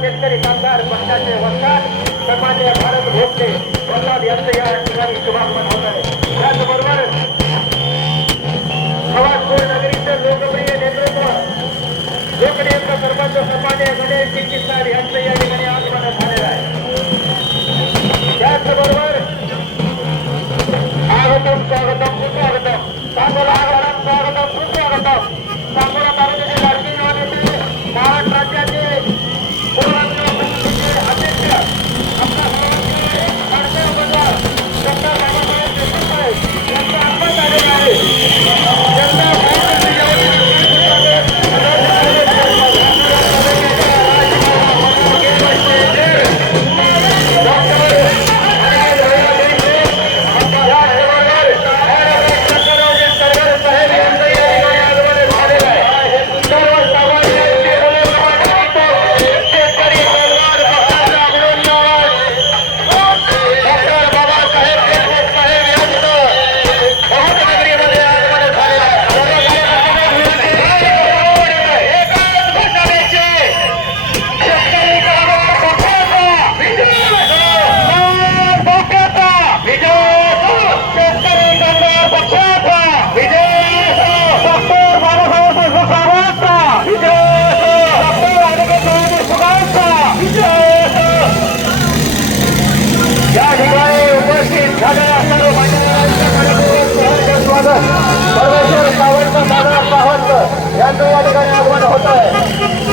शेतकरी कामगार पक्षाचे वक्तार सन्मान्य भारत भोगले प्रसाद यांचं या ठिकाणी शुभागमन होत आहे. त्याचबरोबर खवासपूर नगरीचं लोकप्रिय नेतृत्व लोकनेत्र सरपंच सन्मान्य गणेश चिकित्सार यांचं या ठिकाणी आगमन झालेलं आहे. त्याचबरोबर स्वागतम स्वागतम सुस्वागतम. सांगोला आगमनात स्वागतम सुस्वागतम. सांगोला या ठिकाणी उपस्थित झालेल्या सर्व महिलांच्या स्वागत. परमेश्वर सावंत दादा सावंत यांचं या ठिकाणी आगमन होत आहे